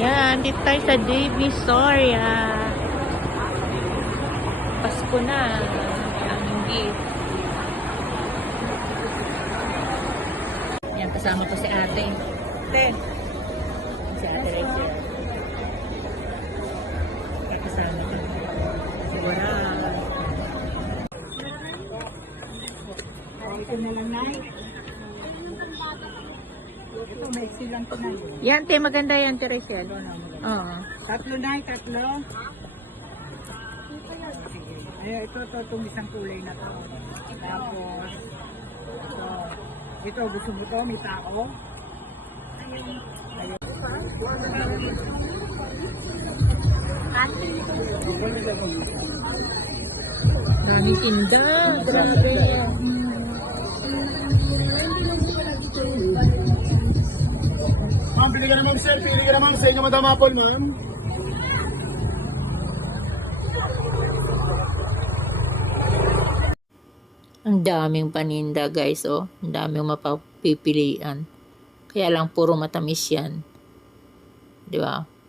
Ayan, dito tayo sa Divisoria. Pasko na. Ang gift. Ayan, kasama ko si ate. Ate. Si ate Rachel. Kasama ko. Sigura. Ito na lang, Nay. Ito, may silang to, Nay. Yan, te, maganda yan, te Rachel. Oo. Tatlo, Nay, tatlo. Ay, ito, itong isang kulay na to. Tapos, ito, gusto mo to, may tao. Ayun. Daming tinda. Grabe. Ma'am, pili ka naman sir, pili ka naman sa inyo Madam Apple, ma'am. Ang daming paninda, guys, oh. Ang daming mapapipilian. Kaya lang puro matamis yan. Di ba?